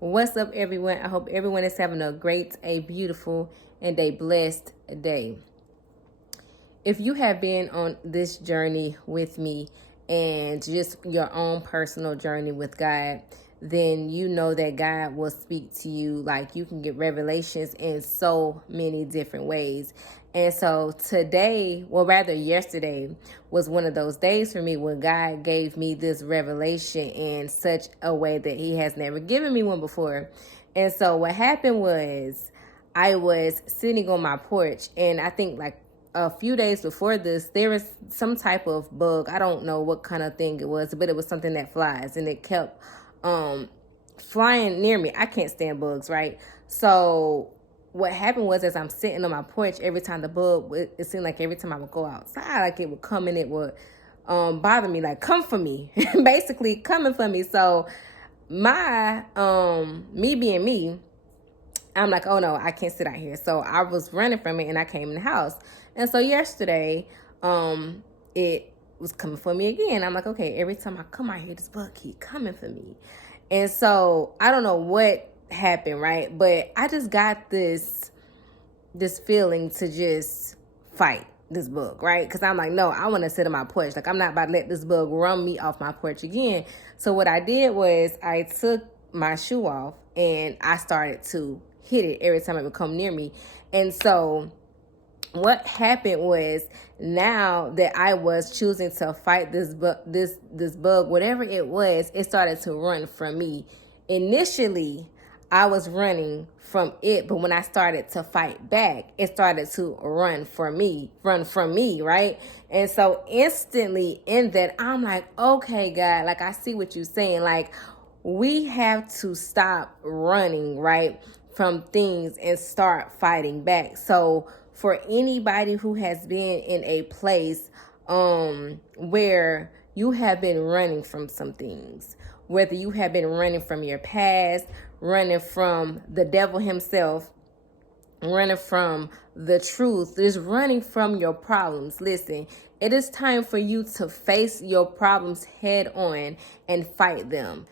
What's up, everyone? I hope everyone is having a great, a beautiful, and a blessed day. If you have been on this journey with me and just your own personal journey with God, then you know that God will speak to you. Like, you can get revelations in so many different ways. And so today, well, rather yesterday, was one of those days for me when God gave me this revelation in such a way that He has never given me one before. And so what happened was, I was sitting on my porch, and I think like a few days before this, there was some type of bug. I don't know what kind of thing it was, but it was something that flies, and it kept flying near me. I can't stand bugs, right? So what happened was, as I'm sitting on my porch, every time the bug, it seemed like every time I would go outside, like it would come and it would bother me, like come for me, basically coming for me. So my me being me, I'm like, oh no, I can't sit out here. So I was running from it and I came in the house. And so yesterday, it was coming for me again. I'm like, okay, every time I come out here, this bug keep coming for me. And so I don't know what happened, right? But I just got this feeling to just fight this bug, right? Because I'm like, no, I want to sit on my porch. Like, I'm not about to let this bug run me off my porch again. So what I did was I took my shoe off and I started to hit it every time it would come near me. And so what happened was, now that I was choosing to fight this bug, whatever it was, it started to run from me. Initially, I was running from it, but when I started to fight back, it started to run from me, right? And so instantly in that, I'm like, okay, God, like, I see what you're saying. Like, we have to stop running, right, from things and start fighting back. So for anybody who has been in a place where you have been running from some things, whether you have been running from your past, running from the devil himself, running from the truth, just running from your problems. Listen, it is time for you to face your problems head on and fight them.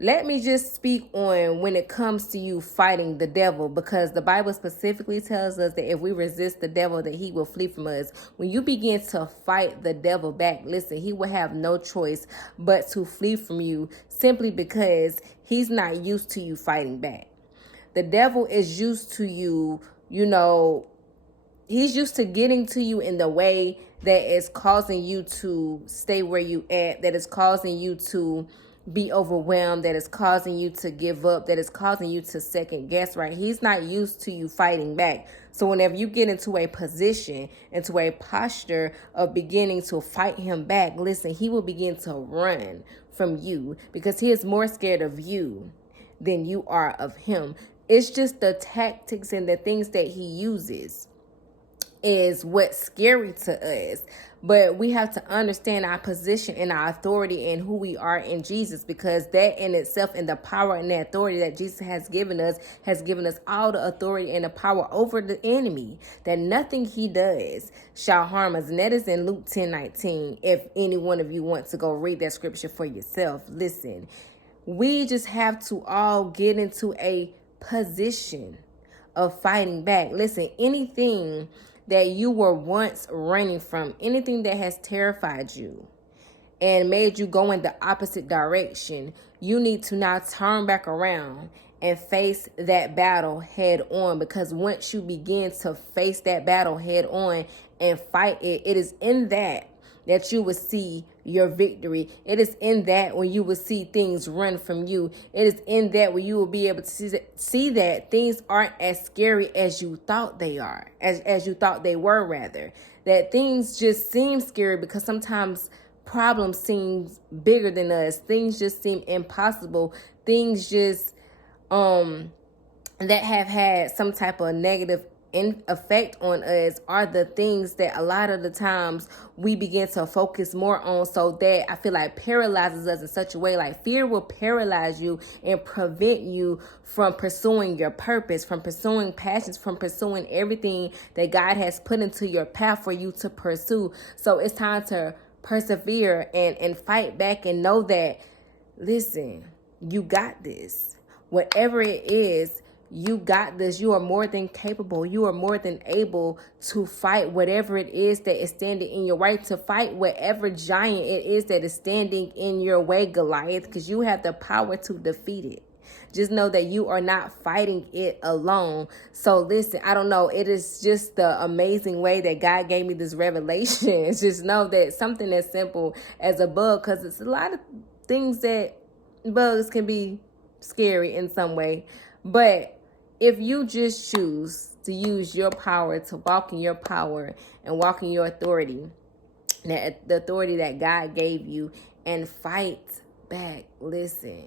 Let me just speak on when it comes to you fighting the devil, because the Bible specifically tells us that if we resist the devil, that he will flee from us. When you begin to fight the devil back, listen, he will have no choice but to flee from you, simply because he's not used to you fighting back. The devil is used to you, he's used to getting to you in the way that is causing you to stay where you at, that is causing you to be overwhelmed, that is causing you to give up, that is causing you to second guess, right? He's not used to you fighting back. So whenever you get into a position, into a posture of beginning to fight him back, listen, he will begin to run from you, because he is more scared of you than you are of him. It's just the tactics and the things that he uses is what's scary to us. But we have to understand our position and our authority and who we are in Jesus, because that in itself, and the power and the authority that Jesus has given us all the authority and the power over the enemy, that nothing he does shall harm us. And that is in Luke 10:19. If any one of you want to go read that scripture for yourself, listen, we just have to all get into a position of fighting back. Listen, anything that you were once running from, anything that has terrified you and made you go in the opposite direction, you need to now turn back around and face that battle head on. Because once you begin to face that battle head on and fight it, it is in that you will see your victory. It is in that when you will see things run from you. It is in that when you will be able to see that things aren't as scary as you thought they are, as you thought they were, rather. That things just seem scary because sometimes problems seem bigger than us. Things just seem impossible. Things just that have had some type of negative effect on us are the things that a lot of the times we begin to focus more on, so that I feel like paralyzes us in such a way. Like, fear will paralyze you and prevent you from pursuing your purpose, from pursuing passions, from pursuing everything that God has put into your path for you to pursue. So it's time to persevere and fight back, and know that, listen, you got this. whatever it is, you got this. You are more than capable. You are more than able to fight whatever it is that is standing in your way, to fight whatever giant it is that is standing in your way, Goliath, because you have the power to defeat it. Just know that you are not fighting it alone. So listen, I don't know. It is just the amazing way that God gave me this revelation. Just know that something as simple as a bug, because it's a lot of things that bugs can be scary in some way. But if you just choose to use your power, to walk in your power and walk in your authority, that the authority that God gave you, and fight back, listen,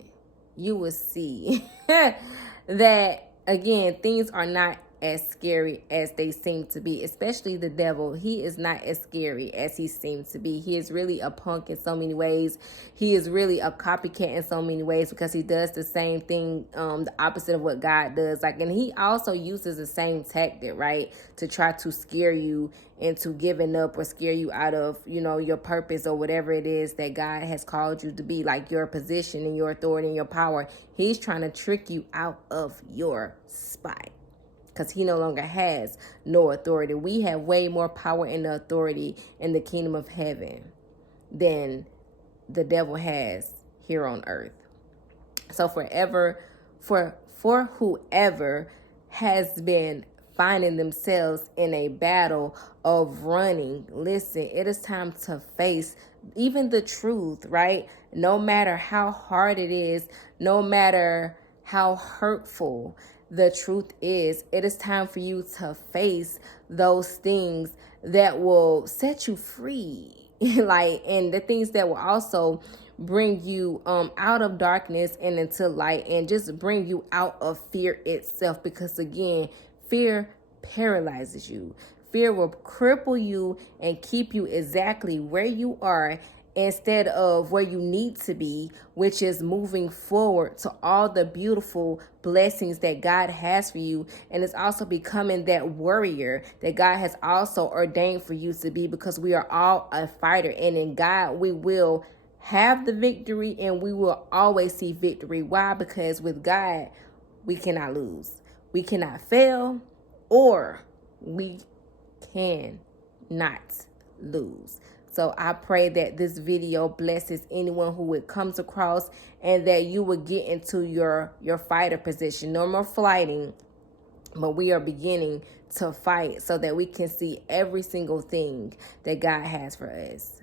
you will see that, again, things are not as scary as they seem to be, especially the devil. He is not as scary as he seems to be. He is really a punk in so many ways. He is really a copycat in so many ways, because he does the same thing, the opposite of what God does. Like, and he also uses the same tactic, right, to try to scare you into giving up, or scare you out of, your purpose, or whatever it is that God has called you to be, like your position and your authority and your power. He's trying to trick you out of your spot, because he no longer has no authority. We have way more power and authority in the kingdom of heaven than the devil has here on earth. So for whoever has been finding themselves in a battle of running, listen, it is time to face even the truth, right? No matter how hard it is, no matter how hurtful the truth is, it is time for you to face those things that will set you free. Like, and the things that will also bring you out of darkness and into light, and just bring you out of fear itself. Because again, fear paralyzes you. Fear will cripple you and keep you exactly where you are, instead of where you need to be, which is moving forward to all the beautiful blessings that God has for you. And it's also becoming that warrior that God has also ordained for you to be, because we are all a fighter, and in God we will have the victory, and we will always see victory. Why? Because with God we cannot lose, we cannot fail, or we cannot lose. So I pray that this video blesses anyone who it comes across, and that you will get into your fighter position. No more flighting, but we are beginning to fight, so that we can see every single thing that God has for us.